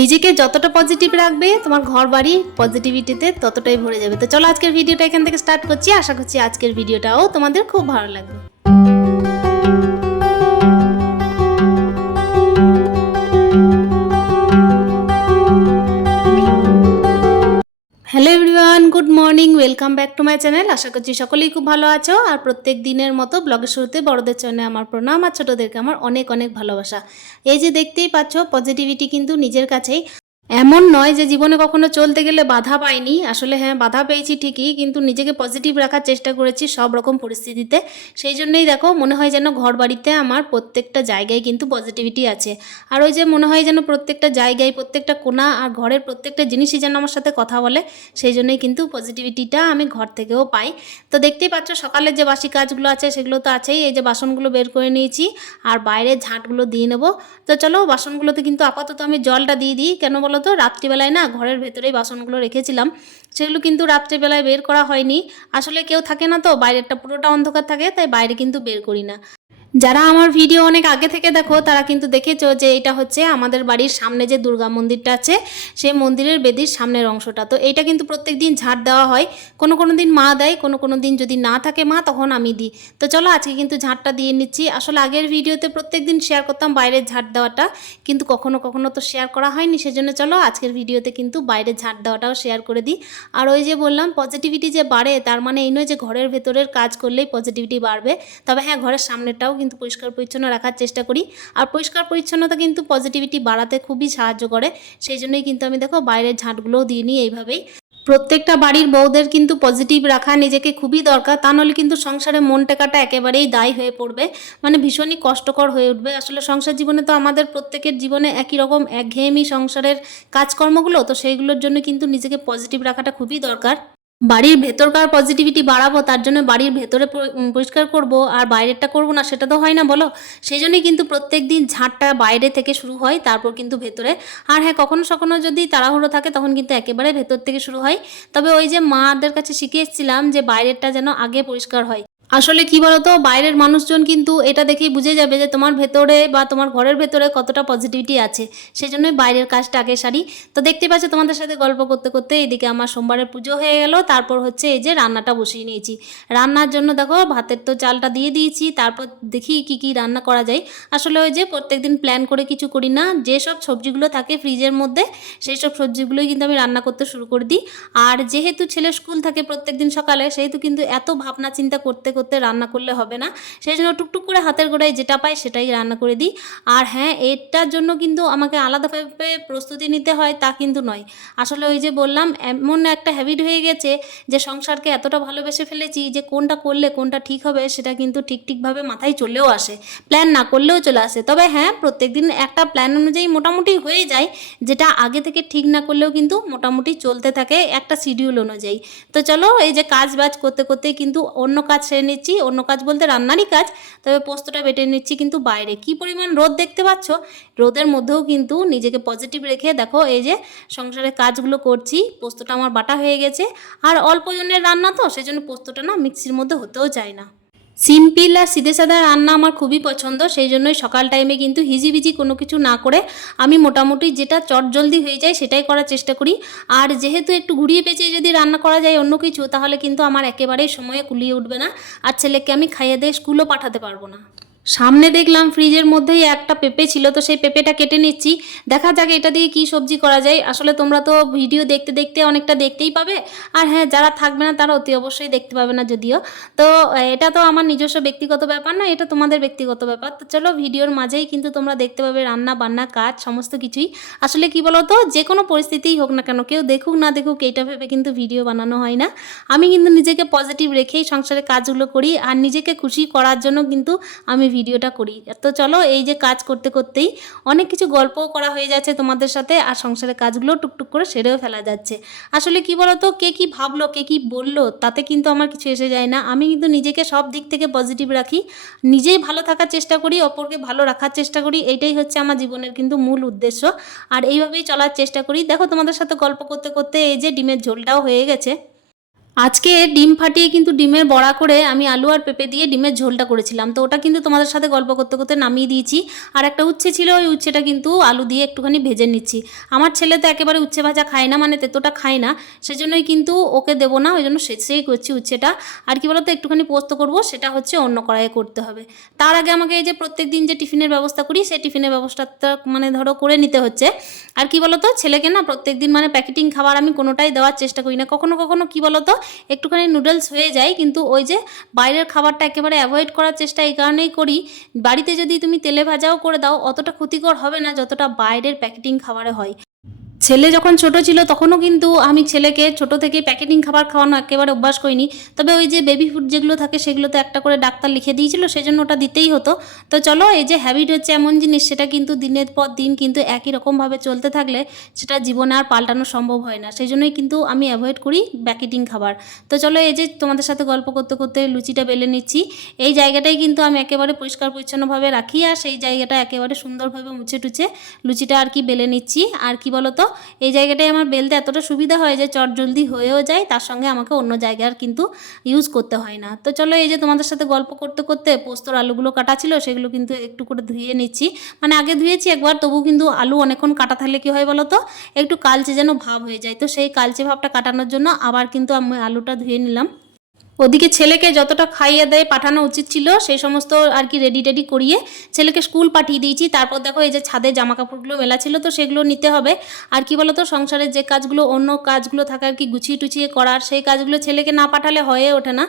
নিজেকে যতটা পজিটিভ রাখবে, তোমার ঘর বাড়ি পজিটিভিটিতে ততটাই ভরে যাবে। তো চলো আজকের ভিডিওটা এখান থেকে স্টার্ট করছি। আশা করছি আজকের ভিডিওটাও তোমাদের খুব ভালো লাগবে। Everyone good morning welcome back to my channel আশা করছি সকলেই খুব ভালো আছো। আর প্রত্যেক দিনের মতো ব্লগের শুরুতে বড়দের চ্যানেলে আমার প্রণাম আর ছোটোদেরকে আমার অনেক অনেক ভালোবাসা। এই যে দেখতেই পাচ্ছ পজিটিভিটি কিন্তু নিজের কাছেই। এমন নয় যে জীবনে কখনো চলতে গেলে বাধা পাইনি। আসলে হ্যাঁ বাধা পেয়েছি ঠিকই, কিন্তু নিজেকে পজিটিভ রাখার চেষ্টা করেছি সব রকম পরিস্থিতিতে। সেই জন্যই দেখো, মনে হয় যেন ঘর বাড়িতে আমার প্রত্যেকটা জায়গায় কিন্তু পজিটিভিটি আছে। আর ওই যে মনে হয় যেন প্রত্যেকটা জায়গায়, প্রত্যেকটা কোণা আর ঘরের প্রত্যেকটা জিনিসই যেন আমার সাথে কথা বলে, সেই জন্যই কিন্তু পজিটিভিটিটা আমি ঘর থেকেও পাই। তো দেখতেই পাচ্ছ, সকালের যে বাসি কাজগুলো আছে, সেগুলো তো আছেই। এই যে বাসনগুলো বের করে নিয়েছি, আর বাইরের ঝাঁটগুলো দিয়ে নেব। তো চলো, বাসনগুলোতে কিন্তু আপাতত আমি জলটা দিয়ে দিই। কেন বলো তো রাত্রিবেলায় না ঘরের ভেতরেই বাসনগুলো রেখেছিলাম। সেগুলো কিন্তু রাত্রিবেলায় বের করা হয়নি। আসলে কেউ থাকে না তো, বাইরেরটা পুরোটা অন্ধকার থাকে, তাই বাইরে কিন্তু বের করি না। যারা আমার ভিডিও অনেক আগে থেকে দেখো, তারা কিন্তু দেখেছ যে এটা হচ্ছে আমাদের বাড়ির সামনে যে দুর্গা মন্দিরটা আছে, সেই মন্দিরের বেদির সামনের অংশটা। তো এইটা কিন্তু প্রত্যেক দিন ঝাড় দেওয়া হয়। কোনো কোনো দিন মা দেয়, কোনো কোনো দিন যদি না থাকে মা, তখন আমি দিই। তো চলো আজকে কিন্তু ঝাড়টা দিয়ে নিচ্ছি। আসলে আগের ভিডিওতে প্রত্যেক দিন শেয়ার করতাম বাইরের ঝাড় দেওয়াটা, কিন্তু কখনো কখনো তো শেয়ার করা হয়নি, সেজন্য চলো আজকের ভিডিওতে কিন্তু বাইরের ঝাড় দেওয়াটাও শেয়ার করে দিই। আর ওই যে বললাম পজিটিভিটি যে বাড়ে, তার মানে এই নয় যে ঘরের ভেতরের কাজ করলেই পজিটিভিটি বাড়বে। তবে হ্যাঁ ঘরের সামনেটাও পরিষ্কার পরিচ্ছন্ন রাখার চেষ্টা করি। আর পরিষ্কার পরিচ্ছন্নতা কিন্তু পজিটিভিটি বাড়াতে খুবই সাহায্য করে। সেই জন্যই কিন্তু আমি দেখো বাইরের ঝাঁটগুলোও দিয়ে নিই এইভাবেই। প্রত্যেকটা বাড়ির বউদের কিন্তু পজিটিভ রাখা নিজেকে খুবই দরকার। তা নাহলে কিন্তু সংসারে মন টেকাটা একেবারেই দায়ী হয়ে পড়বে। মানে ভীষণই কষ্টকর হয়ে উঠবে। আসলে সংসার জীবনে তো আমাদের প্রত্যেকের জীবনে একই রকম একঘেয়েমি সংসারের কাজকর্মগুলো, তো সেইগুলোর জন্য কিন্তু নিজেকে পজিটিভ রাখাটা খুবই দরকার। বাড়ির ভেতরকার পজিটিভিটি বাড়াবো, তার জন্য বাড়ির ভেতরে পরিষ্কার করব আর বাইরেরটা করব না, সেটা তো হয় না, বলো? সেই জন্যই কিন্তু প্রত্যেক দিন ঝাঁটটা বাইরে থেকে শুরু হয়, তারপর কিন্তু ভেতরে। আর হ্যাঁ কখনো সখনো যদি তাড়াহুড়ো থাকে, তখন কিন্তু একেবারে ভেতর থেকে শুরু হয়। তবে ওই যে মাদের কাছে শিখে এসেছিলাম যে বাইরেরটা যেন আগে পরিষ্কার হয়। আসলে কি বলতো, বাইরের মানুষজন কিন্তু এটা দেখেই বুঝে যাবে যে তোমার ভেতরে বা তোমার ঘরের ভেতরে কতটা পজিটিভিটি আছে। সেই জন্যই বাইরের কাজটা আগে সারি। তো দেখতে পাচ্ছ তোমাদের সাথে গল্প করতে করতে এদিকে আমার সোমবারের পুজো হয়ে গেল, তারপর হচ্ছে এই যে রান্নাটা বসিয়ে নিয়েছি। রান্নার জন্য দেখো ভাতের তো চালটা দিয়ে দিয়েছি, তারপর দেখি কি কি রান্না করা যায়। আসলে ওই যে প্রত্যেকদিন প্ল্যান করে কিছু করি না, যেসব সবজিগুলো থাকে ফ্রিজের মধ্যে সেই সব সবজিগুলোই কিন্তু আমি রান্না করতে শুরু করে দিই। আর যেহেতু ছেলে স্কুল থাকে প্রত্যেক দিন সকালে, সেহেতু কিন্তু এত ভাবনা চিন্তা করতে করতে, রান্না করলে হবে না। সেই জন্য টুকটুক করে হাতের গোড়ায় যেটা পাই সেটাই রান্না করে দিই। আর হ্যাঁ এটার জন্য কিন্তু আমাকে আলাদাভাবে প্রস্তুতি নিতে হয় তা কিন্তু নয়। আসলে ওই যে বললাম, এমন একটা হ্যাবিট হয়ে গেছে যে সংসারকে এতটা ভালোবেসে ফেলেছি যে কোনটা করলে কোনটা ঠিক হবে সেটা কিন্তু ঠিক ঠিকভাবে মাথায় চলেও আসে। প্ল্যান না করলেও চলে আসে। তবে হ্যাঁ প্রত্যেক দিন একটা প্ল্যান অনুযায়ী মোটামুটি হয়ে যায়। যেটা আগে থেকে ঠিক না করলেও কিন্তু মোটামুটি চলতে থাকে একটা শিডিউল অনুযায়ী। তো চলো, এই যে কাজ বাজ করতে করতেই কিন্তু অন্য কাজ সেরে নিচ্ছি, অন্য কাজ বলতে রান্নারই কাজ, তবে পোস্তটা বেটে নিচ্ছি কিন্তু বাইরে। কি পরিমাণ রোদ দেখতে পাচ্ছ? রোদের মধ্যেও কিন্তু নিজেকে পজিটিভ রেখে দেখো, এই যে সংসারের কাজগুলো করছি, পোস্তটা আমার বাটা হয়ে গেছে। আর অল্প জনের রান্না তো সেই জন্য পোস্তটা না মিক্সির মধ্যে হতেও চায় না। সিম্পল আর সিধে সাদা রান্না আমার খুবই পছন্দ, সেই জন্যই সকাল টাইমে কিন্তু হিজিবিজি কোনো কিছু না করে আমি মোটামুটি যেটা চটজলদি হয়ে যায় সেটাই করার চেষ্টা করি। আর যেহেতু একটু ঘুরিয়ে পেঁচিয়ে যদি রান্না করা যায় অন্য কিছু, তাহলে কিন্তু আমার একেবারেই সময়ে কুলিয়ে উঠবে না। আর ছেলেকে আমি খাইয়ে দিয়ে স্কুলও পাঠাতে পারব না। সামনে দেখলাম ফ্রিজের মধ্যেই একটা পেঁপে ছিল, তো সেই পেঁপেটা কেটে নিচ্ছি। দেখা যাক এটা দিয়ে কি সবজি করা যায়। আসলে তোমরা তো ভিডিও দেখতে দেখতে অনেকটা দেখতেই পাবে। আর হ্যাঁ যারা থাকবে না, তারা অতি অবশ্যই দেখতে পাবে না যদিও। তো, এটা তো আমার নিজস্ব ব্যক্তিগত ব্যাপার না, এটা তোমাদের ব্যক্তিগত ব্যাপার। তো চলো ভিডিওর মাঝেই কিন্তু তোমরা দেখতে পাবে রান্না, বান্না, কাজ, সমস্ত কিছুই। আসলে কি বলো তো যে কোনো পরিস্থিতিই হোক না কেন, কেউ দেখুক না দেখুক এইটা ভেবে কিন্তু ভিডিও বানানো হয় না। আমি কিন্তু নিজেকে পজিটিভ রেখেই সংসারে কাজগুলো করি, আর নিজেকে খুশি করার জন্য কিন্তু আমি ভিডিওটা করি। তো চলো এই যে কাজ করতে করতেই অনেক কিছু গল্পও করা হয়ে যাচ্ছে তোমাদের সাথে আর সংসারের কাজগুলো টুকটুক করে সেরেও ফেলা যাচ্ছে। আসলে কি বলতো, কে কি ভাবলো, কে কি বলল, তাতে কিন্তু আমার কিছু এসে যায় না। আমি কিন্তু নিজেকে সব দিক থেকে পজিটিভ রাখি, নিজেই ভালো থাকার চেষ্টা করি, অপরকে ভালো রাখার চেষ্টা করি এইটাই হচ্ছে আমার জীবনের কিন্তু মূল উদ্দেশ্য। আর এইভাবেই চলার চেষ্টা করি। দেখো তোমাদের সাথে গল্প করতে করতে এই যে ডিমের ঝোলটাও হয়ে গেছে। আজকে ডিম ফাটিয়ে কিন্তু ডিমের বড়া করে আমি আলু আর পেঁপে দিয়ে ডিমের ঝোলটা করেছিলাম। তো ওটা কিন্তু তোমাদের সাথে গল্প করতে করতে নামিয়ে দিয়েছি। আর একটা উচ্ছে ছিল, ওই উচ্ছেটা কিন্তু আলু দিয়ে একটুখানি ভেজে নিচ্ছি। আমার ছেলে তো একেবারে উচ্ছে ভাজা খায় না মানে তেতোটা খায় না। সেজন্যই কিন্তু ওকে দেবো না, ওই জন্য সেচেই করছি উচ্ছেটা। আর কি বলতো, একটুখানি পোস্ত করব, সেটা হচ্ছে অন্য কড়াইয়ে করতে হবে। তার আগে আমাকে এই যে প্রত্যেক দিন যে টিফিনের ব্যবস্থা করি, সেই টিফিনের ব্যবস্থাটা মানে ধরো করে নিতে হচ্ছে। আর কি বলতো, ছেলেকে না প্রত্যেক দিন মানে প্যাকেটিং খাবার আমি কোনোটাই দেওয়ার চেষ্টা করি না। কখনো কখনো কি বলতো একটুখানি নুডলস হয়ে যায়, কিন্তু ওই যে বাইরের খাবারটা একেবারে অ্যাভয়েড করার চেষ্টা এই কারণেই করি। বাড়িতে যদি তুমি তেলে ভাজাও করে দাও, অতটা ক্ষতিকর হবে না, যতটা বাইরের প্যাকেটিং খাবারে হয়। ছেলে যখন ছোট ছিল, তখনও কিন্তু আমি ছেলেকে ছোট থেকে প্যাকেটিং খাবার খাওয়ানো একেবারে অভ্যাস করিনি। তবে ওই যে বেবি ফুড যেগুলো থাকে সেগুলো তো একটা করে ডাক্তার লিখে দিয়েছিল, সেজন্য ওটা দিতেই হতো। তো চলো, এই যে হ্যাবিট হচ্ছে এমন জিনিস, সেটা কিন্তু দিনের পর দিন কিন্তু একই রকমভাবে চলতে থাকলে সেটা জীবনে আর পাল্টানো সম্ভব হয় না। সেই জন্যই কিন্তু আমি অ্যাভয়েড করি প্যাকেটিং খাবার। তো চলো, এই যে তোমাদের সাথে গল্প করতে করতে লুচিটা বেলে নিচ্ছি। এই জায়গাটাই কিন্তু আমি একেবারে পরিষ্কার পরিচ্ছন্নভাবে রাখি, আর সেই জায়গাটা একেবারে সুন্দরভাবে মুছে টুছে লুচিটা আর কি বেলে নিচ্ছি। আর কি বলো তো এই জায়গাটায় আমার বেলতে এতটা সুবিধা হয় যে চট জলদি হয়েও যায়, তার সঙ্গে আমাকে অন্য জায়গার কিন্তু ইউজ করতে হয় না। তো চলো এই যে তোমাদের সাথে গল্প করতে করতে পোস্তর আলুগুলো কাটা ছিল, সেগুলো কিন্তু একটু করে ধুয়ে নিচ্ছি। মানে আগে ধুয়েছি, একবার তবু কিন্তু আলু অনেকক্ষণ কাটা থাকলে কী হয় বলো তো, একটু কালচে যেন ভাব হয়ে যায়। তো সেই কালচে ভাবটা কাটানোর জন্য আবার কিন্তু আমি আলুটা ধুয়ে নিলাম। ওদিকে ছেলেকে যতটা খাইয়ে দেয় পাঠানো উচিত ছিল সেই সমস্ত আর কি রেডি টেডি করিয়ে ছেলেকে স্কুল পাঠিয়ে দিয়েছি। তারপর দেখো এই যে ছাদে জামা কাপড়গুলো মেলা ছিল তো সেগুলো নিতে হবে। আর কি বলতো, সংসারের যে কাজগুলো, অন্য কাজগুলো থাকে আর কি গুছিয়ে টুচিয়ে করার, সেই কাজগুলো ছেলেকে না পাঠালে হয়ে ওঠে না।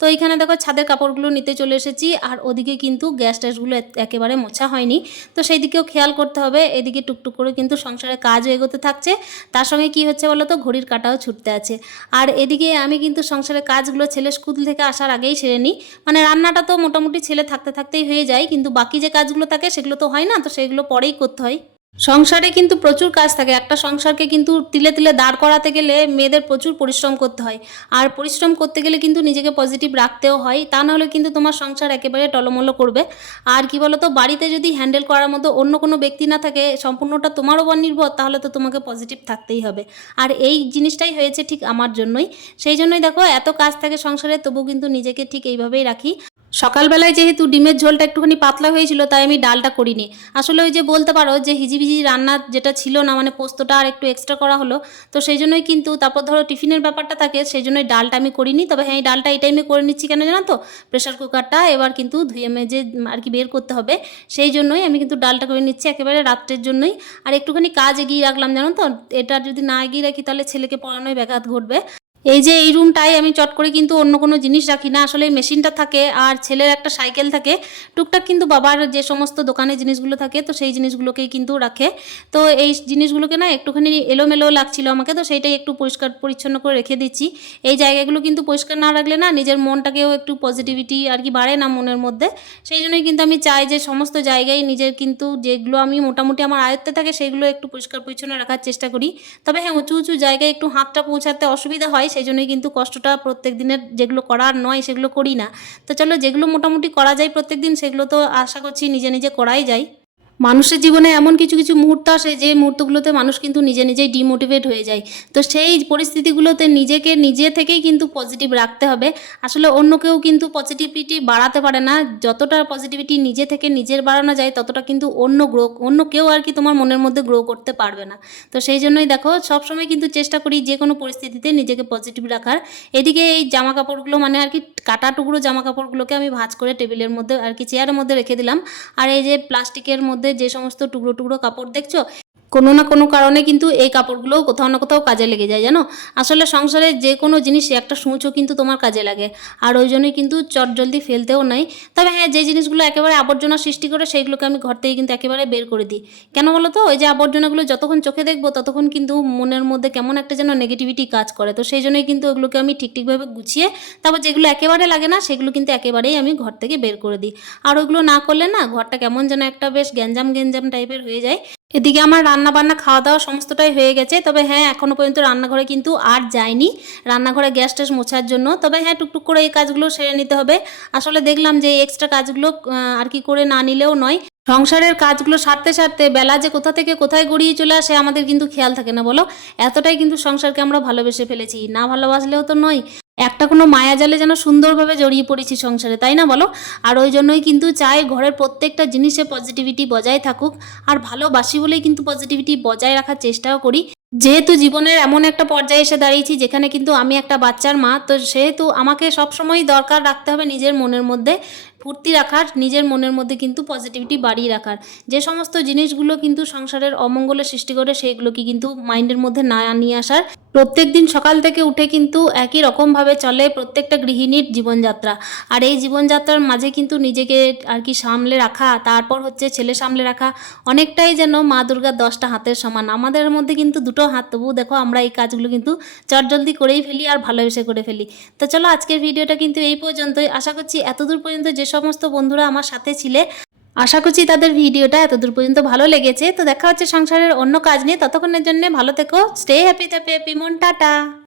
তো এইখানে দেখো ছাদের কাপড়গুলো নিতে চলে এসেছি। আর ওদিকে কিন্তু গ্যাস ট্যাসগুলো একেবারে মোছা হয়নি। তো সেই দিকেও খেয়াল করতে হবে। এদিকে টুকটুক করে কিন্তু সংসারে কাজও এগোতে থাকছে। তার সঙ্গে কি হচ্ছে বলো তো ঘড়ির কাটাও ছুটতে আছে। আর এদিকে আমি কিন্তু সংসারের কাজগুলো ছেলে স্কুল থেকে আসার আগেই সেরে নিই। মানে রান্নাটা তো মোটামুটি ছেলে থাকতে থাকতেই হয়ে যায়, কিন্তু বাকি যে কাজগুলো থাকে সেগুলো তো হয় না, তো সেগুলো পরেই করতে হয়। সংসারে কিন্তু প্রচুর কাজ থাকে। একটা সংসারকে কিন্তু তিলে তিলে দাঁড় করাতে গেলে মেয়েদের প্রচুর পরিশ্রম করতে হয়। আর পরিশ্রম করতে গেলে কিন্তু নিজেকে পজিটিভ রাখতেও হয়। তা নাহলে কিন্তু তোমার সংসার একেবারে টলমলো করবে। আর কি বলো তো বাড়িতে যদি হ্যান্ডেল করার মতো অন্য কোনো ব্যক্তি না থাকে, সম্পূর্ণটা তোমার ওপর নির্ভর তাহলে তো তোমাকে পজিটিভ থাকতেই হবে। আর এই জিনিসটাই হয়েছে ঠিক আমার জন্যই। সেই জন্যই দেখো, এত কাজ থাকে সংসারে তবু কিন্তু নিজেকে ঠিক এইভাবেই রাখি। সকালবেলায় যেহেতু ডিমের ঝোলটা একটুখানি পাতলা হয়েছিল, তাই আমি ডালটা করিনি। আসলে ওই যে বলতে পারো যে হিজিবিজি রান্না যেটা ছিল না মানে পোস্তটা আর একটু এক্সট্রা করা হলো, তো সেই জন্যই কিন্তু তারপর ধরো টিফিনের ব্যাপারটা থাকে, সেই জন্যই ডালটা আমি করিনি। তবে হ্যাঁ এই ডালটা এই টাইমে করে নিচ্ছি কেন জানো তো? প্রেশার কুকারটা এবার কিন্তু ধুয়ে মেজে আর কি বের করতে হবে। সেই জন্যই আমি কিন্তু ডালটা করে নিচ্ছি একেবারে রাত্রের জন্যই। আর একটুখানি কাজ এগিয়ে রাখলাম জানো তো? এটা যদি না এগিয়ে রাখি তাহলে ছেলেকে পড়ানোয় ব্যাঘাত ঘটবে। এই যে এই রুমটাই আমি চট করে কিন্তু অন্য কোনো জিনিস রাখি না। আসলে মেশিনটা থাকে আর ছেলের একটা সাইকেল থাকে। টুকটাক কিন্তু বাবার যে সমস্ত দোকানে জিনিসগুলো থাকে, তো সেই জিনিসগুলোকেই কিন্তু রাখে। তো এই জিনিসগুলোকে না একটুখানি এলোমেলো লাগছিল আমাকে, তো সেইটাই একটু পরিষ্কার পরিচ্ছন্ন করে রেখে দিচ্ছি। এই জায়গাগুলো কিন্তু পরিষ্কার না রাখলে না নিজের মনটাকেও একটু পজিটিভিটি আর কি বাড়ে না মনের মধ্যে। সেই জন্যই কিন্তু আমি চাই যে সমস্ত জায়গায় নিজের কিন্তু যেগুলো আমি মোটামুটি আমার আয়ত্তে থাকে, সেগুলো একটু পরিষ্কার পরিচ্ছন্ন রাখার চেষ্টা করি। তবে হ্যাঁ উঁচু উঁচু জায়গায় একটু হাতটা পৌঁছাতে অসুবিধা হয় সেই জন্যই কিন্তু কষ্টটা প্রত্যেক দিনের যেগুলো করার নয় সেগুলো করি না। তো চলো যেগুলো মোটামুটি করা যায় প্রত্যেক দিন সেগুলো তো আশা করছি নিজে নিজে করাই যায়। মানুষের জীবনে এমন কিছু কিছু মুহূর্ত আসে, যে মুহূর্তগুলোতে মানুষ কিন্তু নিজে নিজেই ডিমোটিভেট হয়ে যায়। তো সেই পরিস্থিতিগুলোতে নিজেকে নিজে থেকেই কিন্তু পজিটিভ রাখতে হবে। আসলে অন্য কেউ কিন্তু পজিটিভিটি বাড়াতে পারে না। যতটা পজিটিভিটি নিজে থেকে নিজের বাড়ানো যায়, ততটা কিন্তু অন্য গ্রো অন্য কেউ আর কি তোমার মনের মধ্যে গ্রো করতে পারবে না। তো সেই জন্যই দেখো, সবসময় কিন্তু চেষ্টা করি যে কোনো পরিস্থিতিতে নিজেকে পজিটিভ রাখার। এদিকে এই জামা কাপড়গুলো মানে আর কি কাটা টুকরো জামা কাপড়গুলোকে আমি ভাঁজ করে টেবিলের মধ্যে আর কি চেয়ারের মধ্যে রেখে দিলাম। আর এই যে প্লাস্টিকের মধ্যে যে সমস্ত টুকরো টুকরো কাপড় দেখছ কোনো না কোনো কারণে কিন্তু এই কাপড়গুলো কোথাও না কোথাও কাজে লেগে যায়, জানো? আসলে সংসারে যে কোনো জিনিস একটা সূচও কিন্তু তোমার কাজে লাগে। আর ওই জন্যই কিন্তু চট জলদি ফেলতেও নাই। তবে হ্যাঁ যে জিনিসগুলো একেবারে আবর্জনা সৃষ্টি করে, সেইগুলোকে আমি ঘর থেকে কিন্তু একেবারে বের করে দিই। কেন বলো তো ওই যে আবর্জনাগুলো যতক্ষণ চোখে দেখব, ততক্ষণ কিন্তু মনের মধ্যে কেমন একটা যেন নেগেটিভিটি কাজ করে। তো সেই জন্যই কিন্তু ওগুলোকে আমি ঠিক ঠিকভাবে গুছিয়ে, তারপর যেগুলো একেবারে লাগে না, সেগুলো কিন্তু একেবারেই আমি ঘর থেকে বের করে দিই। আর ওইগুলো না করলে না, ঘরটা কেমন যেন একটা বেশ গ্যাঞ্জাম গ্যাঞ্জাম টাইপের হয়ে যায়। এদিকে আমার রান্না বান্না খাওয়া দাওয়া সমস্তটাই হয়ে গেছে। তবে হ্যাঁ এখনও পর্যন্ত রান্নাঘরে কিন্তু আর যায়নি রান্নাঘরে গ্যাস ট্যাস মোছার জন্য। তবে হ্যাঁ টুকটুক করে এই কাজগুলো সেরে নিতে হবে। আসলে দেখলাম যে এক্সট্রা কাজগুলো আর কি করে না নিলেও নয়। সংসারের কাজগুলো সারতে সারতে বেলা যে কোথা থেকে কোথায় গড়িয়ে চলে আসে, আমাদের কিন্তু খেয়াল থাকে না বলো। এতটাই কিন্তু সংসারকে আমরা ভালোবেসে ফেলেছি। না ভালোবাসলেও তো নয়। একটা কোনো মায়াজালে যেন সুন্দরভাবে জড়িয়ে পড়েছি সংসারে, তাই না বলো? আর ওই জন্যই কিন্তু চাই ঘরের প্রত্যেকটা জিনিসে পজিটিভিটি বজায় থাকুক, আর ভালোবাসি বলেই কিন্তু পজিটিভিটি বজায় রাখার চেষ্টাও করি। যেহেতু জীবনের এমন একটা পর্যায়ে এসে দাঁড়িয়েছি, যেখানে কিন্তু আমি একটা বাচ্চার মা, তো সেহেতু আমাকে সবসময় দরকার রাখতে হবে নিজের মনের মধ্যে। ফুর্তি রাখার, নিজের মনের মধ্যে কিন্তু পজিটিভিটি বাড়িয়ে রাখার। যে সমস্ত জিনিসগুলো কিন্তু সংসারের অমঙ্গলের সৃষ্টি করে সেইগুলোকে কিন্তু মাইন্ডের মধ্যে না নিয়ে আসার। প্রত্যেক দিন সকাল থেকে উঠে কিন্তু একই রকমভাবে চলে প্রত্যেকটা গৃহিণীর জীবনযাত্রা। আর এই জীবনযাত্রার মাঝে কিন্তু নিজেকে আর কি সামলে রাখা, তারপর হচ্ছে ছেলে সামলে রাখা, অনেকটাই যেন মা দুর্গার দশটা হাতের সমান। আমাদের মধ্যে কিন্তু দুটো হাত তবু দেখো আমরা এই কাজগুলো কিন্তু চটজলদি করেই ফেলি আর ভালোবেসে করে ফেলি। তো চলো আজকের ভিডিওটা কিন্তু এই পর্যন্তই। আশা করছি এতদূর পর্যন্ত যে সমস্ত বন্ধুরা আমার সাথে ছিলে। আশা করছি তাদের ভিডিওটা এতদূর পর্যন্ত ভালো লেগেছে। তো দেখা হচ্ছে সংসারের অন্য কাজ নিয়ে। ততক্ষণের জন্য ভালো থেকো স্টে হ্যাপি হ্যাপি হ্যাপি মন, টাটা।